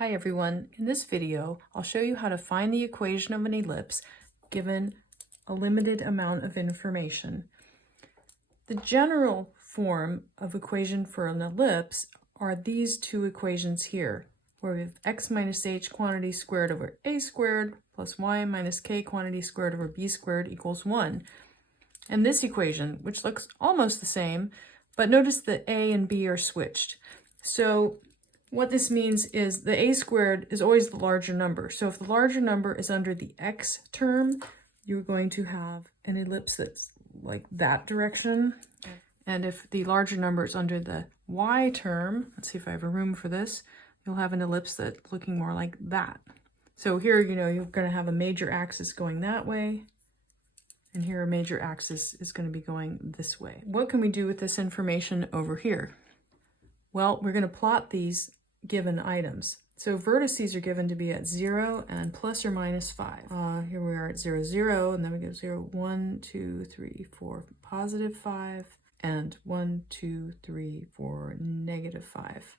Hi everyone, in this video I'll show you how to find the equation of an ellipse given a limited amount of information. The general form of equation for an ellipse are these two equations here, where we have x minus h quantity squared over a squared plus y minus k quantity squared over b squared equals 1. And this equation, which looks almost the same, but notice that a and b are switched. So what this means is the a squared is always the larger number. So if the larger number is under the x term, you're going to have an ellipse that's like that direction. And if the larger number is under the y term, let's see if I have a room for this, you'll have an ellipse that's looking more like that. So here, you're going to have a major axis going that way, and here a major axis is going to be going this way. What can we do with this information over here? Well, we're going to plot these given items. So vertices are given to be at 0 and plus or minus 5. Here we are at 0, 0, and then we go 0, 1, 2, 3, 4, positive 5, and 1, 2, 3, 4, negative 5.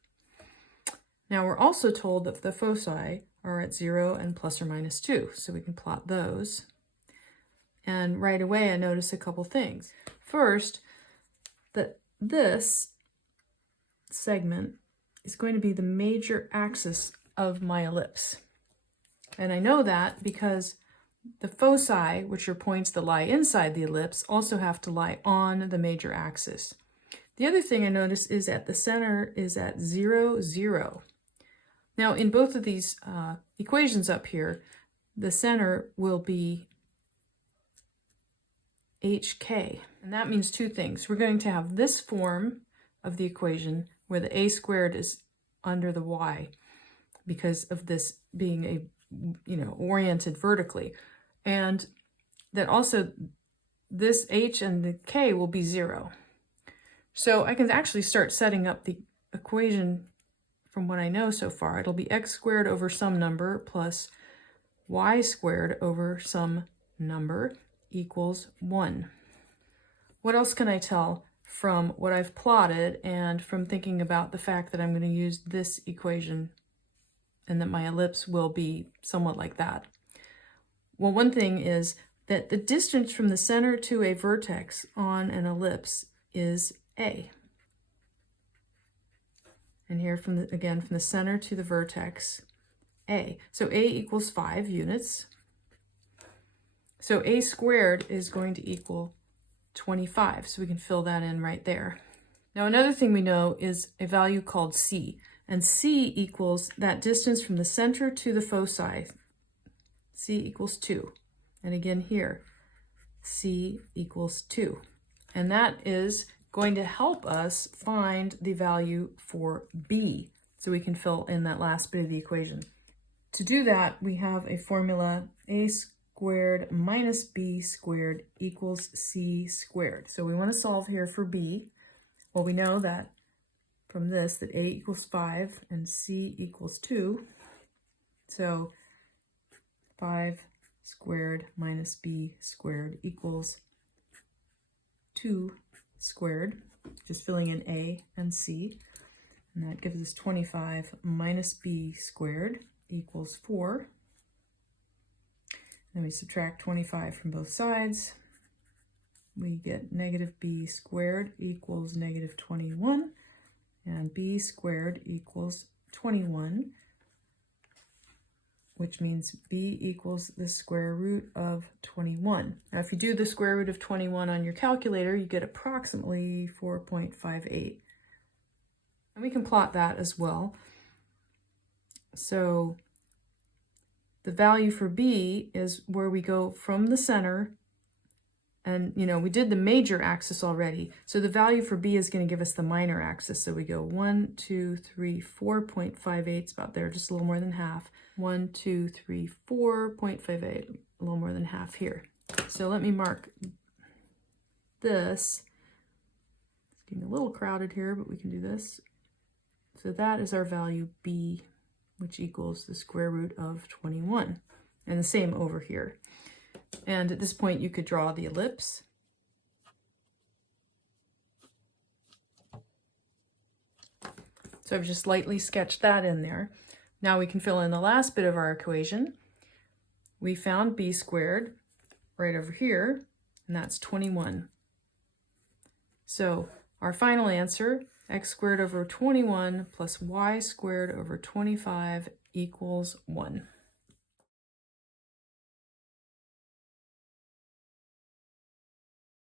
Now we're also told that the foci are at 0 and plus or minus 2, so we can plot those. And right away I notice a couple things. First, that this segment is going to be the major axis of my ellipse. And I know that because the foci, which are points that lie inside the ellipse, also have to lie on the major axis. The other thing I notice is that the center is at 0, 0. Now in both of these equations up here, the center will be HK. And that means two things. We're going to have this form of the equation where the a squared is under the y because of this being oriented vertically. And that also this h and the k will be 0. So I can actually start setting up the equation from what I know so far. It'll be x squared over some number plus y squared over some number equals 1. What else can I tell from what I've plotted and from thinking about the fact that I'm going to use this equation and that my ellipse will be somewhat like that? Well, one thing is that the distance from the center to a vertex on an ellipse is a. And here again from the center to the vertex, a. So a equals 5 units. So a squared is going to equal 25, so we can fill that in right there. Now another thing we know is a value called c, and c equals that distance from the center to the foci. C equals 2. And again here, c equals 2. And that is going to help us find the value for b, so we can fill in that last bit of the equation. To do that, we have a formula, a squared minus b squared equals c squared. So we want to solve here for b. Well, we know that from this that a equals 5 and c equals 2. So 5 squared minus b squared equals 2 squared, just filling in a and c. And that gives us 25 minus b squared equals 4. Then we subtract 25 from both sides. We get negative b squared equals negative 21, and b squared equals 21, which means b equals the square root of 21. Now, if you do the square root of 21 on your calculator, you get approximately 4.58. And we can plot that as well. So the value for b is where we go from the center, and we did the major axis already. So the value for b is going to give us the minor axis. So we go 1, 2, 3, 4.58. It's about there, just a little more than half. 1, 2, 3, 4.58, a little more than half here. So let me mark this. It's getting a little crowded here, but we can do this. So that is our value b, which equals the square root of 21. And the same over here. And at this point, you could draw the ellipse. So I've just lightly sketched that in there. Now we can fill in the last bit of our equation. We found b squared right over here, and that's 21. So our final answer, x squared over 21 plus y squared over 25 equals 1.